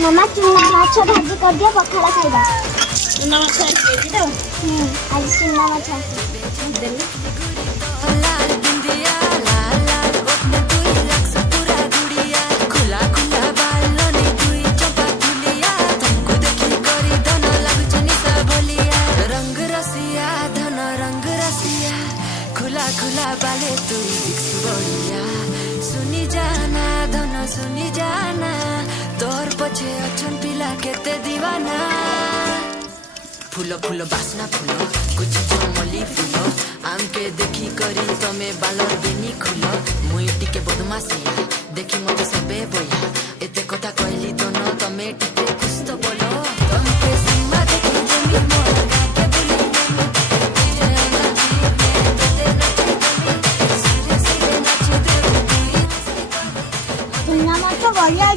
मामा चूना माछ भाजी कर दिया पखाला खाइबा। चूना माछ आइसि तो आज चूना माछ आसी देली लाल बिंदिया लाल लाल ओठने दुई लाक्स पूरा गुड़िया खुला खुला बालों ने दुई चंपा फुलिया तुमको देखी करी धन लागुछ निशा बोलिया रंग रसिया धन रंग रसिया खुला खुला बाले तुई दिक्स बढ़िया सुनी जाना धन सुनी जाना तोर पछे अछन पिला केते दीवाना फूलो फूलो बासना फूलो कुछ चमली फूलो आमके देखी करी तमे बालर बेनी खुलो मुई टिके बदमासिया देखी मते सबे बोया एते कथा कहली तो न तमे टिके कुछ तो बोलो तमके सीमा देखी जमी मोर गाके बुली डीजे चूना माछ बढ़िया